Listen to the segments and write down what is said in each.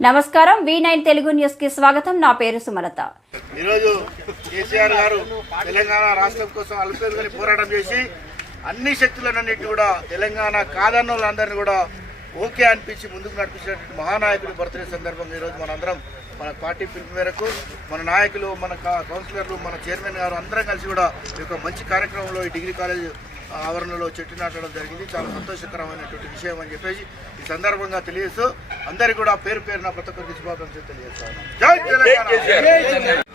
నమస్కారం V nine Telugu న్యూస్కి స్వాగతం. నా పేరు సుమలత. ఈరోజు కేసీఆర్ గారు తెలంగాణ రాష్ట్రం కోసం అల్పేరుగని పోరాటం చేసి అన్ని శక్తులన్నింటినీ కూడా తెలంగాణ కాదన్న వాళ్ళందరినీ కూడా ఓకే అనిపించి ముందుకు నడిపించినటువంటి మహానాయకుడి బర్త్డే సందర్భంగా ఈరోజు మనందరం మన పార్టీ పిలుపు మేరకు మన నాయకులు మన కా- కౌన్సిలర్లు మన చైర్మన్ గారు అందరం కలిసి కూడా ఈ యొక్క మంచి కార్యక్రమంలో ఈ డిగ్రీ కాలేజ్ ఆవరణలో చెట్టు నాటడం జరిగింది. చాలా సంతోషకరమైనటువంటి విషయం అని చెప్పేసి ఈ సందర్భంగా తెలియజేస్తూ అందరికీ కూడా పేరు పేరున ప్రతి ఒక్కరికి శుభాకాంక్షలు తెలియజేస్తాను.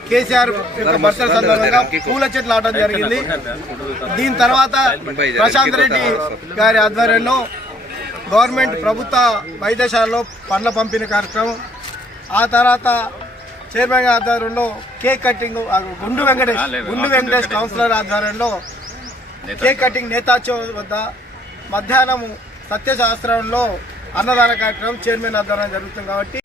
కేసీఆర్! యొక్క బర్త్డే సందర్భంగా పూల చెట్లు ఆడటం జరిగింది. దీని తర్వాత ప్రశాంత్ రెడ్డి గారి ఆధ్వర్యంలో గవర్నమెంట్ ప్రభుత్వ వైద్యశాలలో పండ్ల పంపిణీ కార్యక్రమం. ఆ తర్వాత చైర్మన్ ఆధ్వర్యంలో కేక్ కటింగ్ ఆ గుండు వెంకటేష్ గుండు వెంకటేష్. కౌన్సిలర్ ఆధ్వర్యంలో కేక్ కటింగ్ నేతాచో వద్ద మధ్యాహ్నం సత్యశాస్త్రంలో అన్నదాన కార్యక్రమం చైర్మన్ ఆధ్వర్యం జరుగుతుంది కాబట్టి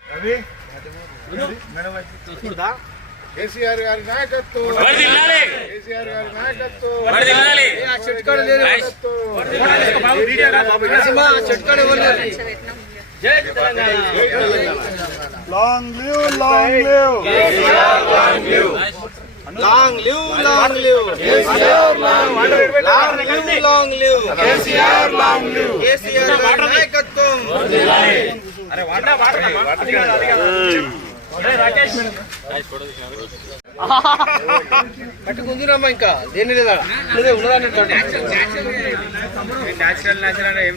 కేసీఆర్ గారి నాయకత్వం కేసీఆర్ గారి నాయకత్వం long live long live long live long live KCR long live long live long live KCR long live KCR గారి నాయకత్వం కట్టుకుందిరమ్మా ఇంకా. దేని లేదా ఉన్నదే ఉన్నదాన్ని న్యాచురల్ న్యాచురల్ ఏం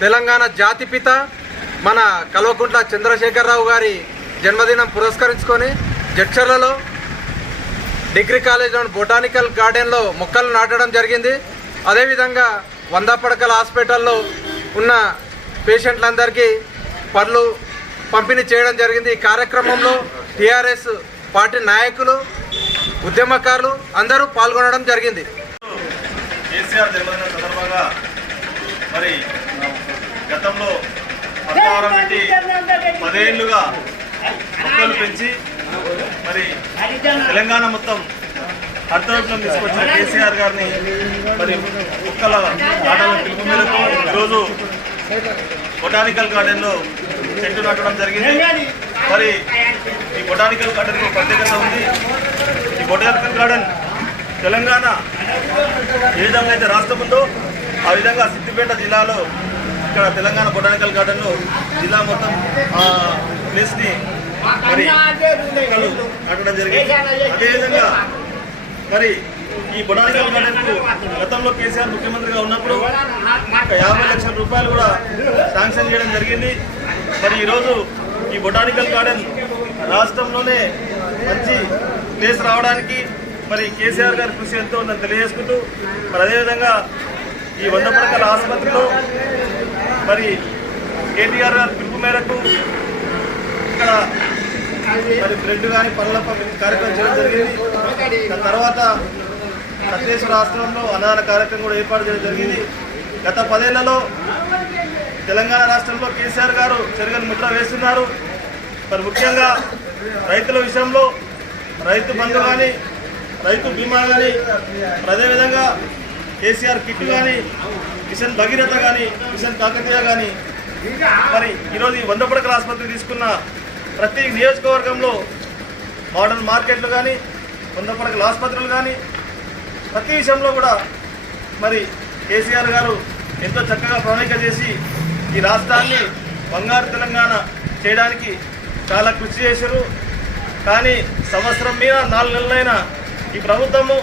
తెలంగాణ జాతిపిత మన కల్వకుంట్ల చంద్రశేఖరరావు గారి జన్మదినం పురస్కరించుకొని జడ్చర్లలో డిగ్రీ కాలేజ్లోని బొటానికల్ గార్డెన్లో మొక్కలు నాటడం జరిగింది. అదేవిధంగా వంద పడకల హాస్పిటల్లో ఉన్న పేషెంట్లందరికీ పనులు పంపిణీ చేయడం జరిగింది. ఈ కార్యక్రమంలో టీఆర్ఎస్ పార్టీ నాయకులు ఉద్యమకారులు అందరూ పాల్గొనడం జరిగింది. కేసీఆర్ జన్మదిన సందర్భంగా మరి గతంలో పద్మవరం పెట్టి పదేళ్ళుగా మొక్కలు పెంచి మరి తెలంగాణ మొత్తం అర్థవైపునం తీసుకొచ్చిన కేసీఆర్ గారిని మరి ఒక్కల ఆటల పిలుపు మేరకు ఈరోజు బొటానికల్ గార్డెన్లో చెట్టు నాటడం జరిగింది. మరి ఈ బొటానికల్ గార్డెన్కి ప్రత్యేకత ఉంది. ఈ బొటానికల్ గార్డెన్ తెలంగాణ ఏ విధంగా అయితే రాష్ట్రం ఉందో ఆ విధంగా సిద్దిపేట జిల్లాలో ఇక్కడ తెలంగాణ బొటానికల్ గార్డెన్లో జిల్లా మొత్తం ఆ ప్లేస్ని మరి నాటడం జరిగింది. అదేవిధంగా మరి ఈ బొటానికల్ గార్డెన్కు గతంలో కేసీఆర్ ముఖ్యమంత్రిగా ఉన్నప్పుడు ఒక యాభై లక్షల రూపాయలు కూడా శాంక్షన్ చేయడం జరిగింది. మరి ఈరోజు ఈ బొటానికల్ గార్డెన్ రాష్ట్రంలోనే మంచి ప్లేస్ రావడానికి మరి కేసీఆర్ గారి కృషి ఎంతో ఉందని తెలియజేసుకుంటూ మరి అదేవిధంగా ఈ వంద పడకల ఆసుపత్రిలో మరి కేటీఆర్ గారి పిలుపు మేరకు ఇక్కడ మరి బ్రెడ్ కానీ పనులప్ప కార్యక్రమం చేయడం జరిగింది. తర్వాత సత్యేశ్వర రాష్ట్రంలో అన్నదాన కార్యక్రమం కూడా ఏర్పాటు చేయడం జరిగింది. గత పదేళ్ళలో తెలంగాణ రాష్ట్రంలో కేసీఆర్ గారు చెరుగని ముద్ర వేస్తున్నారు. మరి ముఖ్యంగా రైతుల విషయంలో రైతు బంధు కానీ రైతు బీమా కానీ అదేవిధంగా కేసీఆర్ కిట్ కానీ మిషన్ భగీరథ కానీ మిషన్ కాకతీయ కానీ మరి ఈరోజు ఈ వంద పడకల ఆసుపత్రి తీసుకున్న ప్రతి నియోజకవర్గంలో మోడర్న్ మార్కెట్లు కానీ కొందపడకల ఆసుపత్రులు కానీ ప్రతి విషయంలో కూడా మరి కేసీఆర్ గారు ఎంతో చక్కగా ప్రణాళిక చేసి ఈ రాష్ట్రాన్ని బంగారు తెలంగాణ చేయడానికి చాలా కృషి చేశారు. కానీ సంవత్సరం మీద నాలుగు నెలలైన ఈ ప్రభుత్వము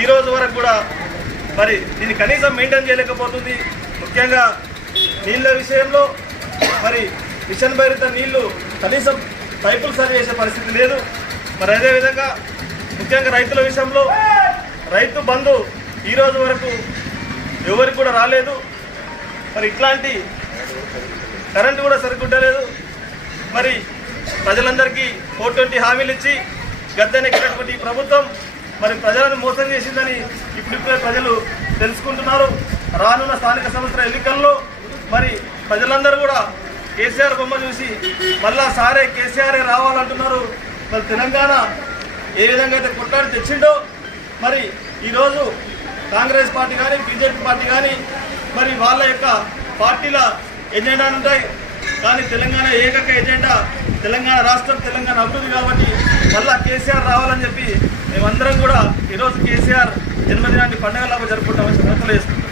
ఈ రోజు వరకు కూడా మరి దీన్ని కనీసం మెయింటైన్ చేయలేకపోతుంది. ముఖ్యంగా నీళ్ళ విషయంలో మరి మిషన్ భరిత నీళ్ళు కనీసం పైపులు సరి చేసే పరిస్థితి లేదు. మరి అదేవిధంగా ముఖ్యంగా రైతుల విషయంలో రైతు బంధు ఈరోజు వరకు ఎవరికి కూడా రాలేదు. మరి ఇట్లాంటి కరెంటు కూడా సరిగ్గుంటలేదు. మరి ప్రజలందరికీ ఫోర్ ట్వంటీ హామీలు ఇచ్చి గద్దెనెక్కినటువంటి ప్రభుత్వం మరి ప్రజలను మోసం చేసిందని ఇప్పుడిప్పుడే ప్రజలు తెలుసుకుంటున్నారు. రానున్న స్థానిక సంస్థల ఎన్నికల్లో మరి ప్రజలందరూ కూడా కేసీఆర్ బొమ్మ చూసి మళ్ళా సారే కేసీఆర్ రావాలంటున్నారు. మరి తెలంగాణ ఏ విధంగా అయితే కొట్లాడి తెచ్చిండో మరి ఈరోజు కాంగ్రెస్ పార్టీ కానీ బీజేపీ పార్టీ కానీ మరి వాళ్ళ యొక్క పార్టీల ఎజెండాలు ఉంటాయి. కానీ తెలంగాణ ఏకక ఎజెండా తెలంగాణ రాష్ట్రం తెలంగాణ అభివృద్ధి కాబట్టి మళ్ళా కేసీఆర్ రావాలని చెప్పి మేమందరం కూడా ఈరోజు కేసీఆర్ జన్మదినాన్ని పండగలాగా జరుపుకుంటామని సంగతులు వేసుకుంటాం